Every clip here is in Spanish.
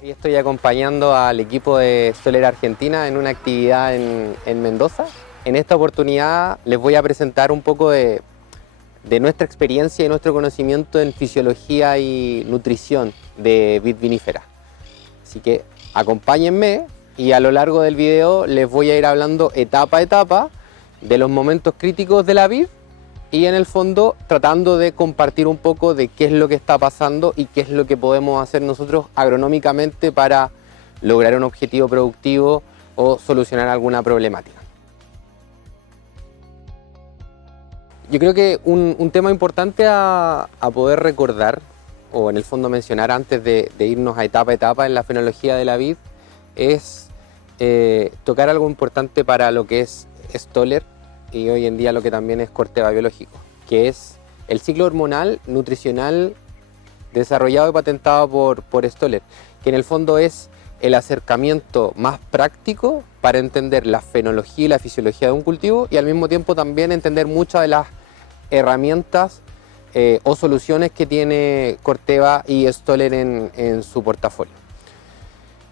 Hoy estoy acompañando al equipo de Stoller Argentina en una actividad en Mendoza. En esta oportunidad les voy a presentar un poco de nuestra experiencia y nuestro conocimiento en fisiología y nutrición de vid vinífera. Así que acompáñenme y a lo largo del video les voy a ir hablando etapa a etapa de los momentos críticos de la vid y en el fondo tratando de compartir un poco de qué es lo que está pasando y qué es lo que podemos hacer nosotros agronómicamente para lograr un objetivo productivo o solucionar alguna problemática. Yo creo que un tema importante a poder recordar o en el fondo mencionar antes de irnos a etapa en la fenología de la vid es tocar algo importante para lo que es Stoller y hoy en día lo que también es Corteva biológico, que es el ciclo hormonal nutricional desarrollado y patentado por Stoller, que en el fondo es el acercamiento más práctico para entender la fenología y la fisiología de un cultivo y al mismo tiempo también entender muchas de las herramientas o soluciones que tiene Corteva y Stoller en su portafolio.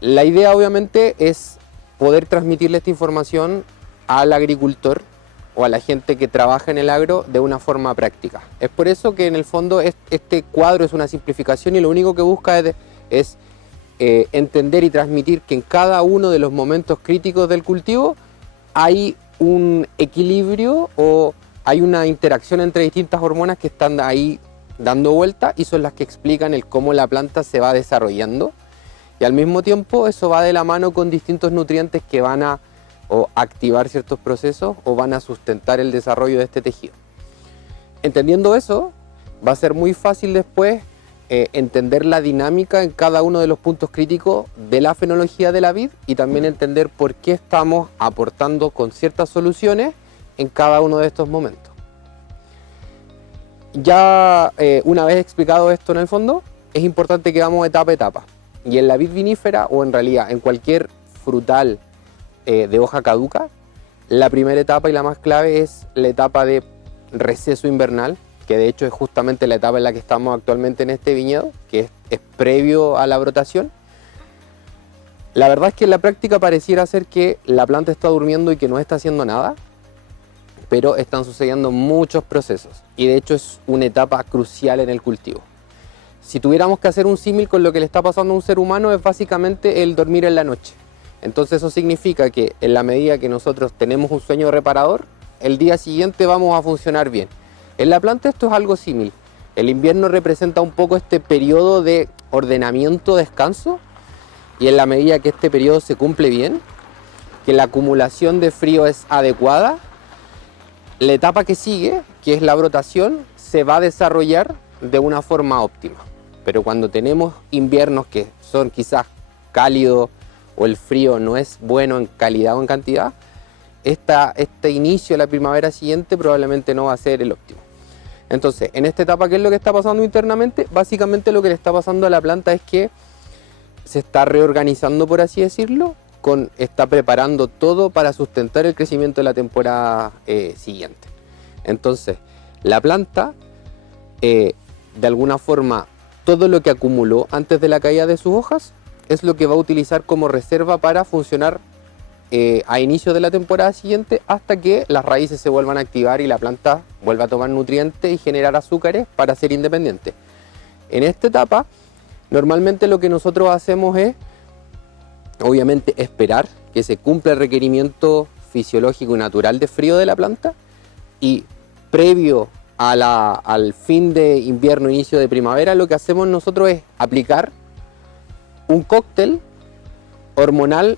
La idea obviamente es poder transmitirle esta información al agricultor o a la gente que trabaja en el agro de una forma práctica. Es por eso que en el fondo este cuadro es una simplificación y lo único que busca es entender y transmitir que en cada uno de los momentos críticos del cultivo hay un equilibrio o hay una interacción entre distintas hormonas que están ahí dando vuelta y son las que explican el cómo la planta se va desarrollando y al mismo tiempo eso va de la mano con distintos nutrientes que van a o activar ciertos procesos o van a sustentar el desarrollo de este tejido. Entendiendo eso, va a ser muy fácil después entender la dinámica en cada uno de los puntos críticos de la fenología de la vid y también entender por qué estamos aportando con ciertas soluciones en cada uno de estos momentos. Ya una vez explicado esto en el fondo, es importante que vamos etapa a etapa. Y en la vid vinífera o en realidad en cualquier frutal de hoja caduca, la primera etapa y la más clave es la etapa de receso invernal, que de hecho es justamente la etapa en la que estamos actualmente en este viñedo, que es previo a la brotación. La verdad es que en la práctica pareciera ser que la planta está durmiendo y que no está haciendo nada, pero están sucediendo muchos procesos y de hecho es una etapa crucial en el cultivo. Si tuviéramos que hacer un símil con lo que le está pasando a un ser humano es básicamente el dormir en la noche. Entonces eso significa que en la medida que nosotros tenemos un sueño reparador, el día siguiente vamos a funcionar bien. En la planta esto es algo similar. El invierno representa un poco este periodo de ordenamiento, descanso, y en la medida que este periodo se cumple bien, que la acumulación de frío es adecuada, la etapa que sigue, que es la brotación, se va a desarrollar de una forma óptima. Pero cuando tenemos inviernos que son quizás cálidos, o el frío no es bueno en calidad o en cantidad, este inicio de la primavera siguiente probablemente no va a ser el óptimo. Entonces, en esta etapa, ¿qué es lo que está pasando internamente? Básicamente lo que le está pasando a la planta es que se está reorganizando, por así decirlo, está preparando todo para sustentar el crecimiento de la temporada siguiente. Entonces, la planta, de alguna forma, todo lo que acumuló antes de la caída de sus hojas, es lo que va a utilizar como reserva para funcionar a inicio de la temporada siguiente hasta que las raíces se vuelvan a activar y la planta vuelva a tomar nutrientes y generar azúcares para ser independiente. En esta etapa, normalmente lo que nosotros hacemos es, obviamente, esperar que se cumpla el requerimiento fisiológico y natural de frío de la planta y previo al fin de invierno, inicio de primavera, lo que hacemos nosotros es aplicar un cóctel hormonal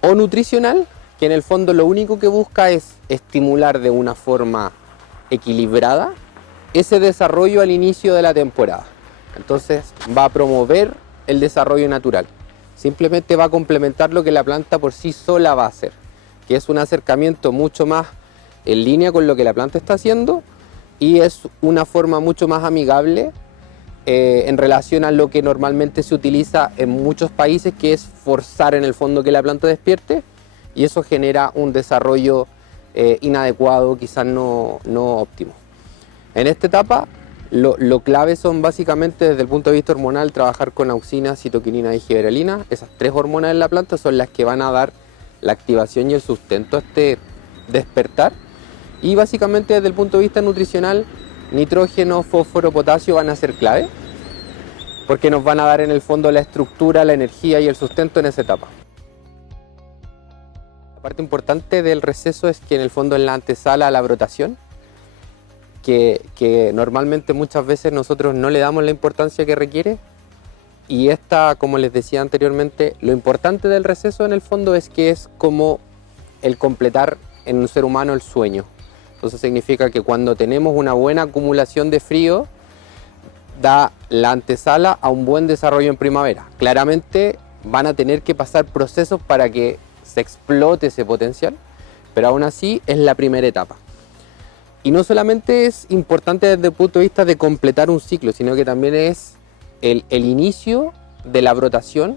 o nutricional que en el fondo lo único que busca es estimular de una forma equilibrada ese desarrollo al inicio de la temporada. Entonces va a promover el desarrollo natural. Simplemente va a complementar lo que la planta por sí sola va a hacer, que es un acercamiento mucho más en línea con lo que la planta está haciendo y es una forma mucho más amigable en relación a lo que normalmente se utiliza en muchos países, que es forzar en el fondo que la planta despierte y eso genera un desarrollo inadecuado, quizás no óptimo. En esta etapa Lo clave son básicamente desde el punto de vista hormonal trabajar con auxina, citoquinina y giberelina. Esas 3 hormonas en la planta son las que van a dar la activación y el sustento a este despertar. Y básicamente desde el punto de vista nutricional, nitrógeno, fósforo, potasio van a ser clave porque nos van a dar en el fondo la estructura, la energía y el sustento en esa etapa. La parte importante del receso es que en el fondo es la antesala a la brotación, que normalmente muchas veces nosotros no le damos la importancia que requiere. Y esta, como les decía anteriormente, lo importante del receso en el fondo es que es como el completar en un ser humano el sueño. Entonces significa que cuando tenemos una buena acumulación de frío, da la antesala a un buen desarrollo en primavera. Claramente van a tener que pasar procesos para que se explote ese potencial, pero aún así es la primera etapa. Y no solamente es importante desde el punto de vista de completar un ciclo, sino que también es el inicio de la brotación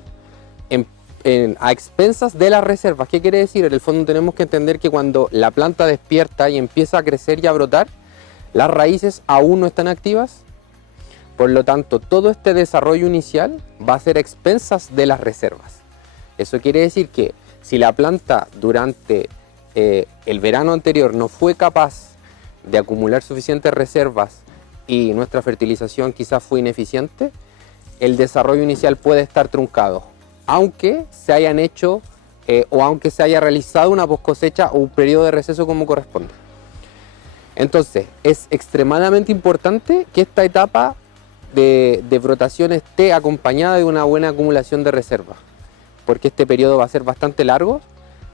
a expensas de las reservas. ¿Qué quiere decir? En el fondo tenemos que entender que cuando la planta despierta y empieza a crecer y a brotar, las raíces aún no están activas. Por lo tanto, todo este desarrollo inicial va a ser a expensas de las reservas. Eso quiere decir que si la planta durante el verano anterior no fue capaz de acumular suficientes reservas y nuestra fertilización quizás fue ineficiente, el desarrollo inicial puede estar truncado, aunque se hayan hecho o aunque se haya realizado una post cosecha o un periodo de receso como corresponde. Entonces, es extremadamente importante que esta etapa de brotación esté acompañada de una buena acumulación de reservas, porque este periodo va a ser bastante largo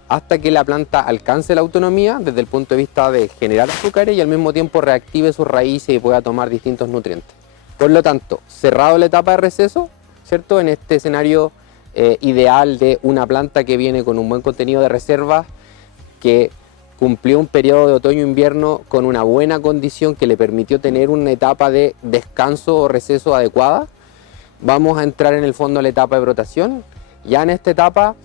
hasta que la planta alcance la autonomía desde el punto de vista de generar azúcares y al mismo tiempo reactive sus raíces y pueda tomar distintos nutrientes. Por lo tanto, cerrado la etapa de receso, ¿cierto? En este escenario ideal de una planta que viene con un buen contenido de reservas, que cumplió un periodo de otoño-invierno con una buena condición que le permitió tener una etapa de descanso o receso adecuada, vamos a entrar en el fondo a la etapa de brotación. Ya en esta etapa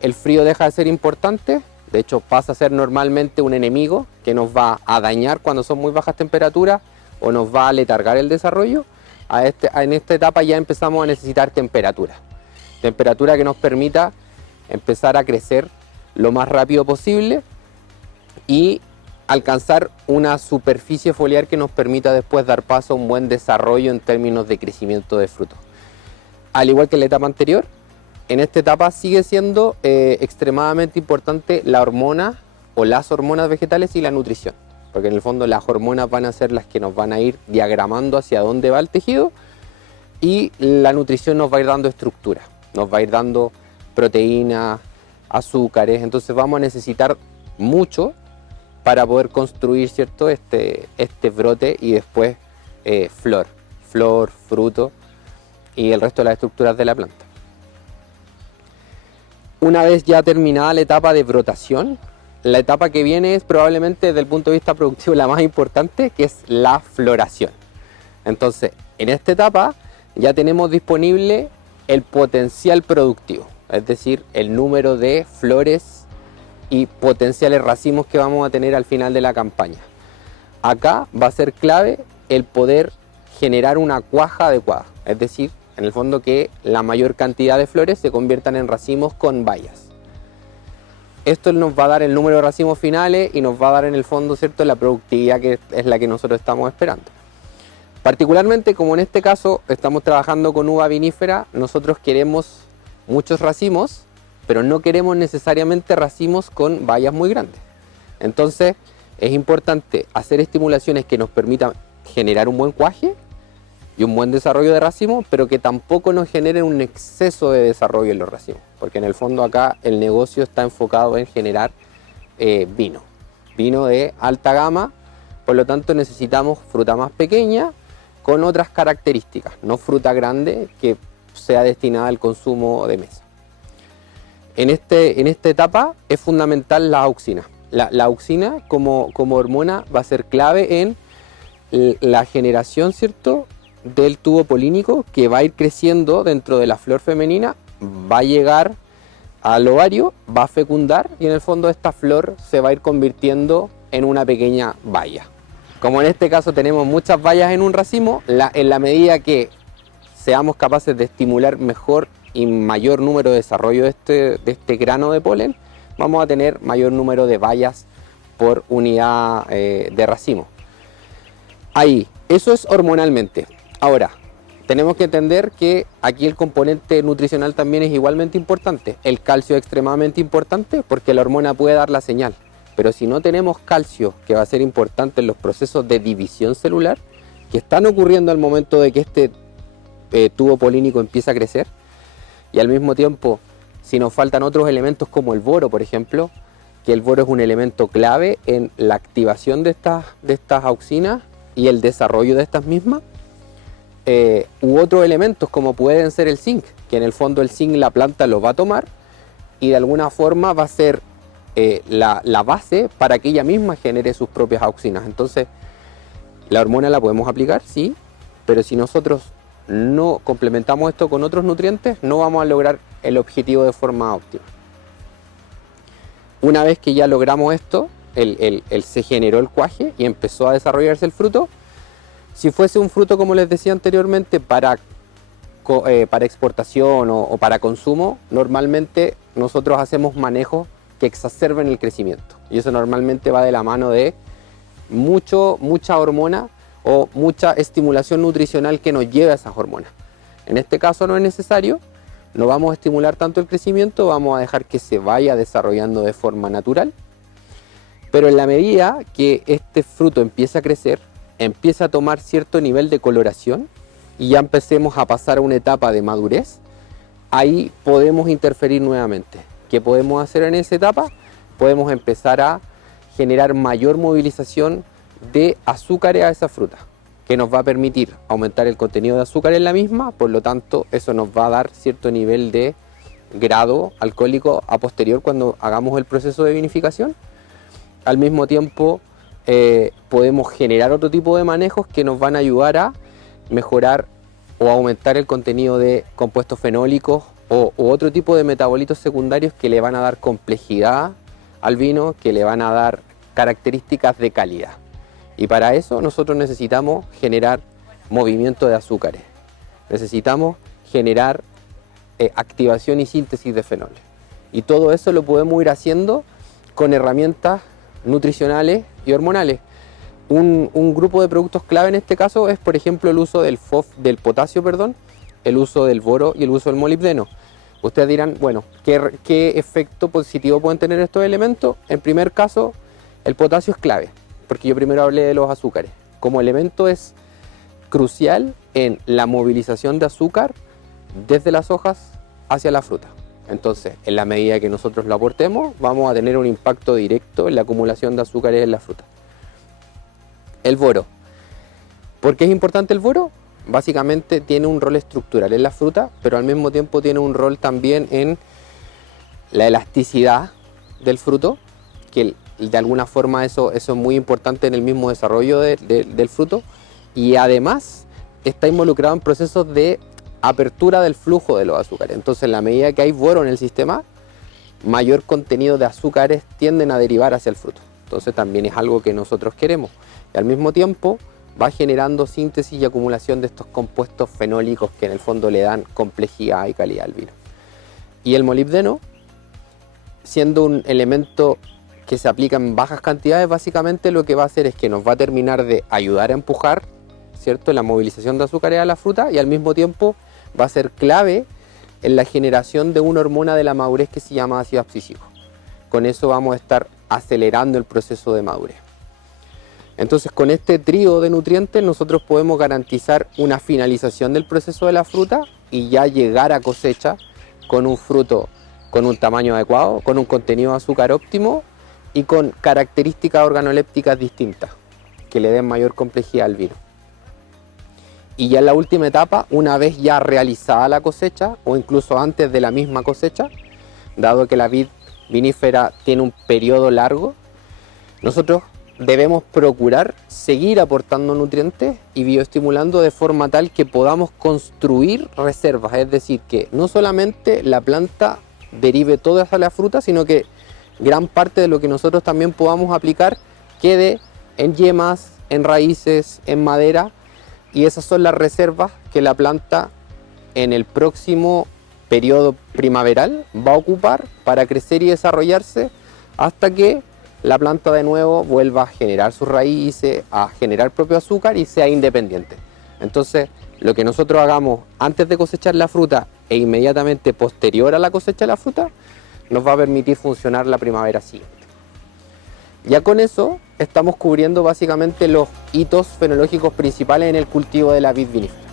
el frío deja de ser importante, de hecho pasa a ser normalmente un enemigo que nos va a dañar cuando son muy bajas temperaturas o nos va a letargar el desarrollo. En esta etapa ya empezamos a necesitar temperatura que nos permita empezar a crecer lo más rápido posible y alcanzar una superficie foliar que nos permita después dar paso a un buen desarrollo en términos de crecimiento de frutos. Al igual que en la etapa anterior, en esta etapa sigue siendo extremadamente importante la hormona o las hormonas vegetales y la nutrición, porque en el fondo las hormonas van a ser las que nos van a ir diagramando hacia dónde va el tejido y la nutrición nos va a ir dando estructura, nos va a ir dando proteínas, azúcares. Entonces vamos a necesitar mucho para poder construir, ¿cierto?, este brote y después flor, fruto y el resto de las estructuras de la planta. Una vez ya terminada la etapa de brotación, la etapa que viene es probablemente desde el punto de vista productivo la más importante, que es la floración. Entonces, en esta etapa ya tenemos disponible el potencial productivo, es decir, el número de flores y potenciales racimos que vamos a tener al final de la campaña. Acá va a ser clave el poder generar una cuaja adecuada, es decir, en el fondo que la mayor cantidad de flores se conviertan en racimos con bayas. Esto nos va a dar el número de racimos finales y nos va a dar en el fondo, ¿cierto?, la productividad que es la que nosotros estamos esperando. Particularmente, como en este caso estamos trabajando con uva vinífera, nosotros queremos muchos racimos, pero no queremos necesariamente racimos con bayas muy grandes. Entonces es importante hacer estimulaciones que nos permitan generar un buen cuaje y un buen desarrollo de racimos, pero que tampoco nos generen un exceso de desarrollo en los racimos, porque en el fondo acá el negocio está enfocado en generar vino de alta gama. Por lo tanto necesitamos fruta más pequeña con otras características, no fruta grande que sea destinada al consumo de mesa. En esta etapa es fundamental la auxina. La auxina como hormona va a ser clave en la generación, ¿cierto?, del tubo polínico, que va a ir creciendo dentro de la flor femenina, va a llegar al ovario, va a fecundar y en el fondo esta flor se va a ir convirtiendo en una pequeña baya. Como en este caso tenemos muchas bayas en un racimo, en la medida que seamos capaces de estimular mejor y mayor número de desarrollo de este grano de polen, vamos a tener mayor número de bayas por unidad de racimo. Ahí, eso es hormonalmente. Ahora, tenemos que entender que aquí el componente nutricional también es igualmente importante. El calcio es extremadamente importante porque la hormona puede dar la señal. Pero si no tenemos calcio, que va a ser importante en los procesos de división celular, que están ocurriendo al momento de que este tubo polínico empieza a crecer, y al mismo tiempo, si nos faltan otros elementos como el boro, por ejemplo, que el boro es un elemento clave en la activación de estas auxinas y el desarrollo de estas mismas, u otros elementos como pueden ser el zinc, que en el fondo el zinc la planta lo va a tomar y de alguna forma va a ser la base para que ella misma genere sus propias auxinas. Entonces, la hormona la podemos aplicar, sí, pero si nosotros no complementamos esto con otros nutrientes, no vamos a lograr el objetivo de forma óptima. Una vez que ya logramos esto, se generó el cuaje y empezó a desarrollarse el fruto. Si fuese un fruto, como les decía anteriormente, para exportación o para consumo, normalmente nosotros hacemos manejos que exacerben el crecimiento. Y eso normalmente va de la mano de mucha hormona o mucha estimulación nutricional que nos lleve a esas hormonas. En este caso no es necesario, no vamos a estimular tanto el crecimiento, vamos a dejar que se vaya desarrollando de forma natural. Pero en la medida que este fruto empieza a crecer, empieza a tomar cierto nivel de coloración y ya empecemos a pasar a una etapa de madurez, ahí podemos interferir nuevamente. ¿Qué podemos hacer en esa etapa? Podemos empezar a generar mayor movilización de azúcares a esa fruta, que nos va a permitir aumentar el contenido de azúcar en la misma, por lo tanto eso nos va a dar cierto nivel de grado alcohólico a posterior cuando hagamos el proceso de vinificación. Al mismo tiempo podemos generar otro tipo de manejos que nos van a ayudar a mejorar o aumentar el contenido de compuestos fenólicos o otro tipo de metabolitos secundarios que le van a dar complejidad al vino, que le van a dar características de calidad. Y para eso nosotros necesitamos generar movimiento de azúcares, necesitamos generar activación y síntesis de fenoles. Y todo eso lo podemos ir haciendo con herramientas nutricionales y hormonales. Un grupo de productos clave en este caso es, por ejemplo, el uso del potasio, el uso del boro y el uso del molibdeno. Ustedes dirán, bueno, ¿qué efecto positivo pueden tener estos elementos? En primer caso, el potasio es clave, porque yo primero hablé de los azúcares. Como elemento es crucial en la movilización de azúcar desde las hojas hacia la fruta. Entonces, en la medida que nosotros lo aportemos, vamos a tener un impacto directo en la acumulación de azúcares en la fruta. El boro. ¿Por qué es importante el boro? Básicamente tiene un rol estructural en la fruta, pero al mismo tiempo tiene un rol también en la elasticidad del fruto, que de alguna forma eso es muy importante en el mismo desarrollo del fruto, y además está involucrado en procesos de apertura del flujo de los azúcares. Entonces, en la medida que hay boro en el sistema, mayor contenido de azúcares tienden a derivar hacia el fruto. Entonces también es algo que nosotros queremos. Y al mismo tiempo va generando síntesis y acumulación de estos compuestos fenólicos que en el fondo le dan complejidad y calidad al vino. Y el molibdeno, siendo un elemento que se aplica en bajas cantidades, básicamente lo que va a hacer es que nos va a terminar de ayudar a empujar, ¿cierto?, la movilización de azúcares a la fruta, y al mismo tiempo va a ser clave en la generación de una hormona de la madurez que se llama ácido abscísico. Con eso vamos a estar acelerando el proceso de madurez. Entonces, con este trío de nutrientes nosotros podemos garantizar una finalización del proceso de la fruta y ya llegar a cosecha con un fruto con un tamaño adecuado, con un contenido de azúcar óptimo y con características organolépticas distintas que le den mayor complejidad al vino. Y ya en la última etapa, una vez ya realizada la cosecha o incluso antes de la misma cosecha, dado que la vid vinífera tiene un periodo largo, nosotros debemos procurar seguir aportando nutrientes y bioestimulando de forma tal que podamos construir reservas, es decir, que no solamente la planta derive todo hacia la fruta, sino que gran parte de lo que nosotros también podamos aplicar quede en yemas, en raíces, en madera, y esas son las reservas que la planta en el próximo periodo primaveral va a ocupar para crecer y desarrollarse hasta que la planta de nuevo vuelva a generar sus raíces, a generar propio azúcar y sea independiente. Entonces, lo que nosotros hagamos antes de cosechar la fruta e inmediatamente posterior a la cosecha de la fruta, nos va a permitir funcionar la primavera siguiente. Ya con eso estamos cubriendo básicamente los hitos fenológicos principales en el cultivo de la vid vinífera.